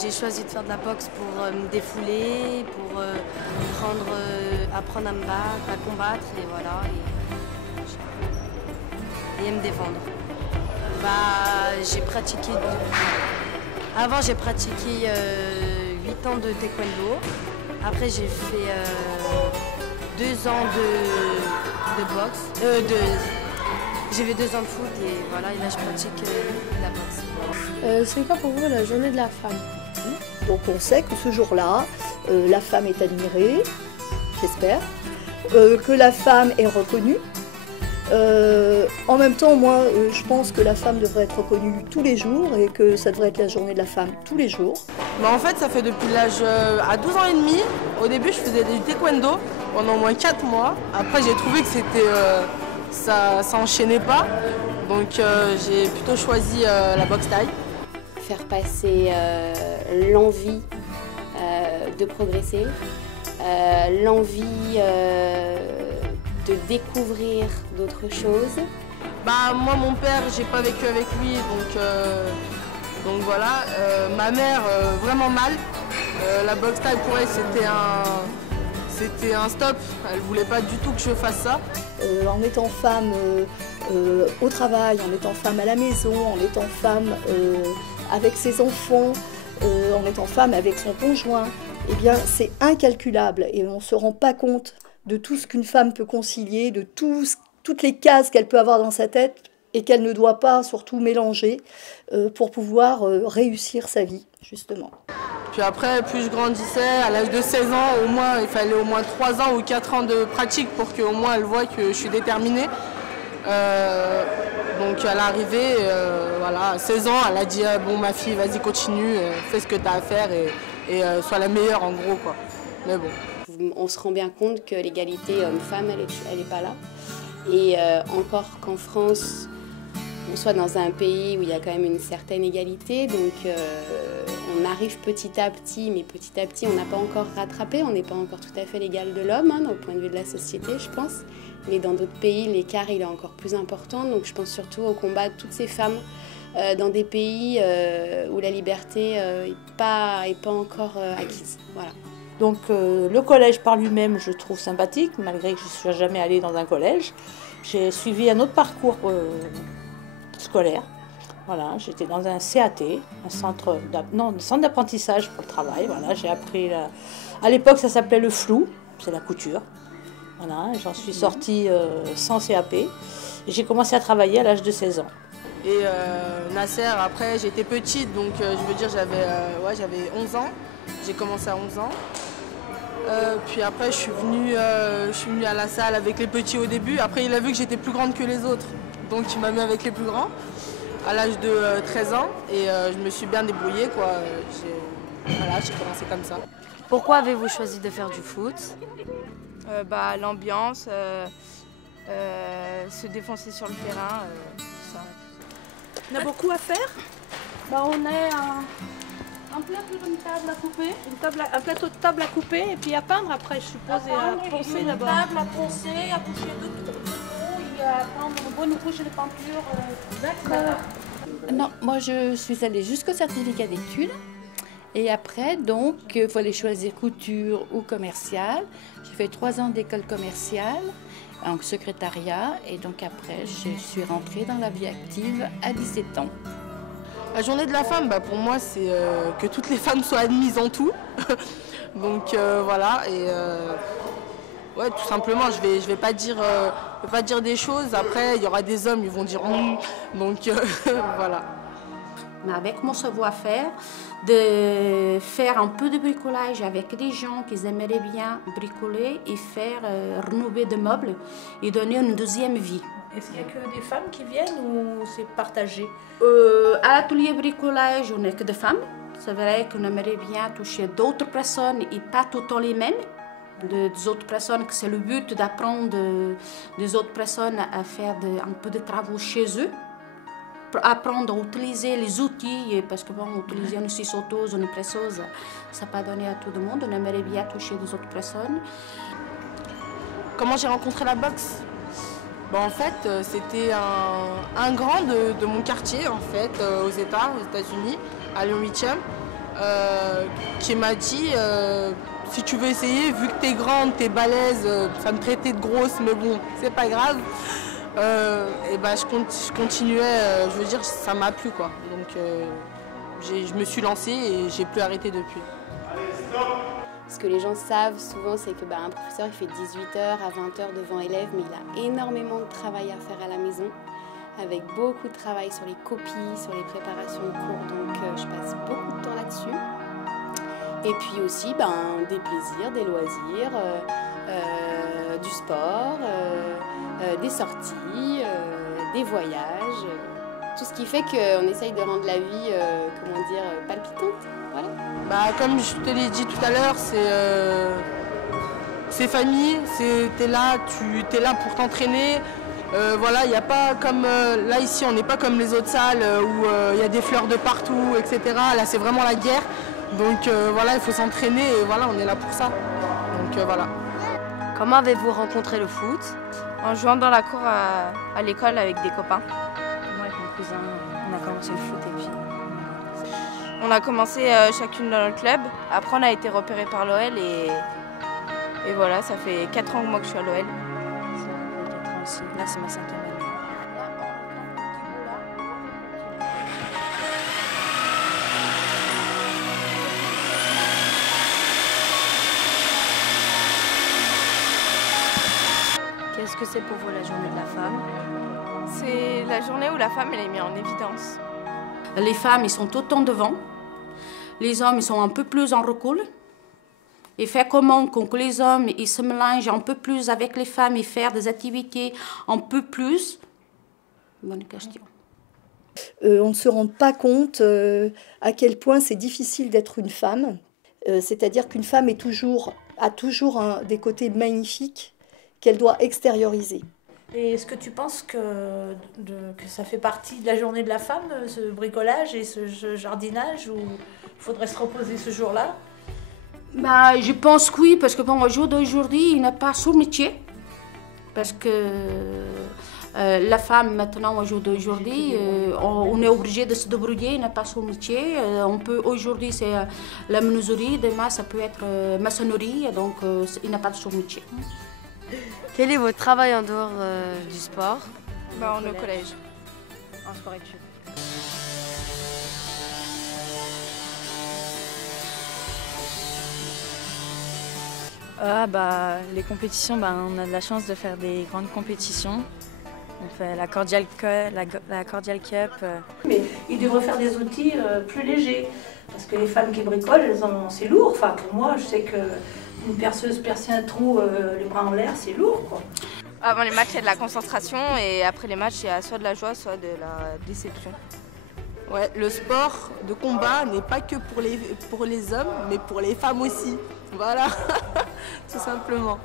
J'ai choisi de faire de la boxe pour me défouler, pour apprendre à me battre, à combattre et voilà. Et à me défendre. J'ai pratiqué. Avant, j'ai pratiqué 8 ans de taekwondo. Après, j'ai fait 2 ans de boxe. J'ai fait 2 ans de foot et voilà, et là je pratique la boxe. C'est quoi pour vous la journée de la femme? Donc on sait que ce jour-là, la femme est admirée, j'espère, que la femme est reconnue. En même temps, moi, je pense que la femme devrait être reconnue tous les jours et que ça devrait être la journée de la femme tous les jours. En fait, ça fait depuis l'âge à 12 ans et demi. Au début, je faisais du taekwondo pendant au moins 4 mois. Après, j'ai trouvé que ça enchaînait pas. Donc, j'ai plutôt choisi la boxe thaï. Faire passer l'envie de progresser, l'envie de découvrir d'autres choses. Moi, mon père, j'ai pas vécu avec lui, donc voilà. Ma mère, vraiment mal. La boxe thaï pour elle, c'était un stop. Elle voulait pas du tout que je fasse ça. En étant femme au travail, en étant femme à la maison, en étant femme avec ses enfants, en étant femme avec son conjoint, eh bien c'est incalculable et on ne se rend pas compte de tout ce qu'une femme peut concilier, de toutes les cases qu'elle peut avoir dans sa tête et qu'elle ne doit pas surtout mélanger pour pouvoir réussir sa vie, justement. Puis après, plus je grandissais, à l'âge de 16 ans, au moins, il fallait au moins 3 ans ou 4 ans de pratique pour qu'au moins elle voie que je suis déterminée. Donc à l'arrivée, voilà, à 16 ans, elle a dit bon ma fille, vas-y continue, fais ce que tu as à faire et sois la meilleure en gros quoi. Mais bon. On se rend bien compte que l'égalité homme-femme, elle est pas là. Et encore qu'en France, on soit dans un pays où il y a quand même une certaine égalité, donc on arrive petit à petit, mais petit à petit on n'a pas encore rattrapé, on n'est pas encore tout à fait l'égal de l'homme, au point de vue de la société je pense. Mais dans d'autres pays, l'écart il est encore plus important, donc je pense surtout au combat de toutes ces femmes dans des pays où la liberté n'est pas encore acquise. Voilà. Donc le collège par lui-même, je trouve sympathique, malgré que je ne sois jamais allée dans un collège. J'ai suivi un autre parcours scolaire. Voilà, j'étais dans un CAT, un centre d'apprentissage pour le travail. Voilà, j'ai appris, à l'époque ça s'appelait le flou, c'est la couture. Voilà, j'en suis sortie sans CAP et j'ai commencé à travailler à l'âge de 16 ans. Et Nasser, après j'étais petite, donc je veux dire j'avais 11 ans. J'ai commencé à 11 ans. Puis après je suis venue à la salle avec les petits au début. Après il a vu que j'étais plus grande que les autres, donc il m'a mis avec les plus grands à l'âge de 13 ans et je me suis bien débrouillée quoi. Voilà, j'ai commencé comme ça. Pourquoi avez-vous choisi de faire du foot? L'ambiance, se défoncer sur le terrain, tout ça. On a beaucoup à faire. On est un plateau de table à couper. Un plateau de table à couper et puis à peindre après, je suppose, et à poncer d'abord. Une table à poncer, à coucher de et à prendre une bonne couche de peinture. D'accord. Non, moi je suis allée jusqu'au certificat d'études. Et après, donc, il fallait choisir couture ou commercial. J'ai fait 3 ans d'école commerciale en secrétariat. Et donc après, je suis rentrée dans la vie active à 17 ans. La journée de la femme, pour moi, c'est que toutes les femmes soient admises en tout. Donc voilà, et ouais, tout simplement, je vais pas dire des choses. Après, il y aura des hommes, ils vont dire donc voilà. Mais avec mon savoir-faire, de faire un peu de bricolage avec des gens qui aimeraient bien bricoler et faire rénover des meubles et donner une deuxième vie. Est-ce qu'il n'y a que des femmes qui viennent ou c'est partagé? À l'atelier bricolage, on n'est que des femmes. C'est vrai qu'on aimerait bien toucher d'autres personnes et pas tout le temps les mêmes. Des autres personnes, que c'est le but d'apprendre des autres personnes à faire un peu de travaux chez eux. Apprendre à utiliser les outils, parce que utiliser une scie-sauteuse, une presseuse, ça n'a pas donné à tout le monde. On aimerait bien toucher des autres personnes. Comment j'ai rencontré la boxe? En fait, c'était un grand de mon quartier, en fait, aux États-Unis, à Lyon 8e. qui m'a dit si tu veux essayer, vu que t'es grande, t'es balèze, ça me traitait de grosse, mais bon, c'est pas grave. Et ben je continuais, je veux dire, ça m'a plu quoi. Donc je me suis lancée et j'ai plus arrêté depuis. Ce que les gens savent souvent, c'est que un professeur il fait 18h à 20h devant élèves, mais il a énormément de travail à faire à la maison, avec beaucoup de travail sur les copies, sur les préparations de cours, donc je passe beaucoup de temps là-dessus. Et puis aussi des plaisirs, des loisirs, du sport, des sorties, des voyages, tout ce qui fait qu'on essaye de rendre la vie, palpitante. Voilà. Comme je te l'ai dit tout à l'heure, c'est famille, t'es là pour t'entraîner. Voilà, il n'y a pas comme là ici, on n'est pas comme les autres salles où il y a des fleurs de partout, etc. Là, c'est vraiment la guerre. Donc voilà, il faut s'entraîner et voilà, on est là pour ça. Donc voilà. Comment avez-vous rencontré le foot? En jouant dans la cour à l'école avec des copains. Moi avec mon cousin, on a commencé le foot et puis... On a commencé chacune dans notre club. Après, on a été repérés par l'OL et voilà, ça fait 4 ans que moi que je suis à l'OL. Ça fait 4 ans aussi. Là, c'est ma 5e année. Qu'est-ce que c'est pour vous la journée de la femme? C'est la journée où la femme elle est mise en évidence. Les femmes, ils sont tout le temps devant. Les hommes, ils sont un peu plus en recul. Et faire comment que les hommes ils se mélangent un peu plus avec les femmes et faire des activités un peu plus? Bonne question. On ne se rend pas compte à quel point c'est difficile d'être une femme. C'est-à-dire qu'une femme a toujours des côtés magnifiques qu'elle doit extérioriser. Et est-ce que tu penses que ça fait partie de la journée de la femme, ce bricolage et ce jardinage, ou il faudrait se reposer ce jour-là? Je pense que oui, parce que au jour d'aujourd'hui, il n'y a pas ce métier. Parce que la femme, maintenant, au jour d'aujourd'hui, on est obligé de se débrouiller, il n'y a pas ce métier. Aujourd'hui, c'est la menuiserie, demain, ça peut être maçonnerie, donc il n'y a pas de ce métier. Quel est votre travail en dehors du sport? On est au collège. En sport-études. Les compétitions, on a de la chance de faire des grandes compétitions. On fait la Cordial Cup. Mais ils devraient faire des outils plus légers. Parce que les femmes qui bricolent, c'est lourd. Enfin, pour moi, je sais qu'une perceuse percer un trou, les bras en l'air, c'est lourd, quoi. Avant les matchs, il y a de la concentration et après les matchs, il y a soit de la joie, soit de la déception. Ouais, le sport de combat n'est pas que pour les hommes, mais pour les femmes aussi. Voilà, tout simplement.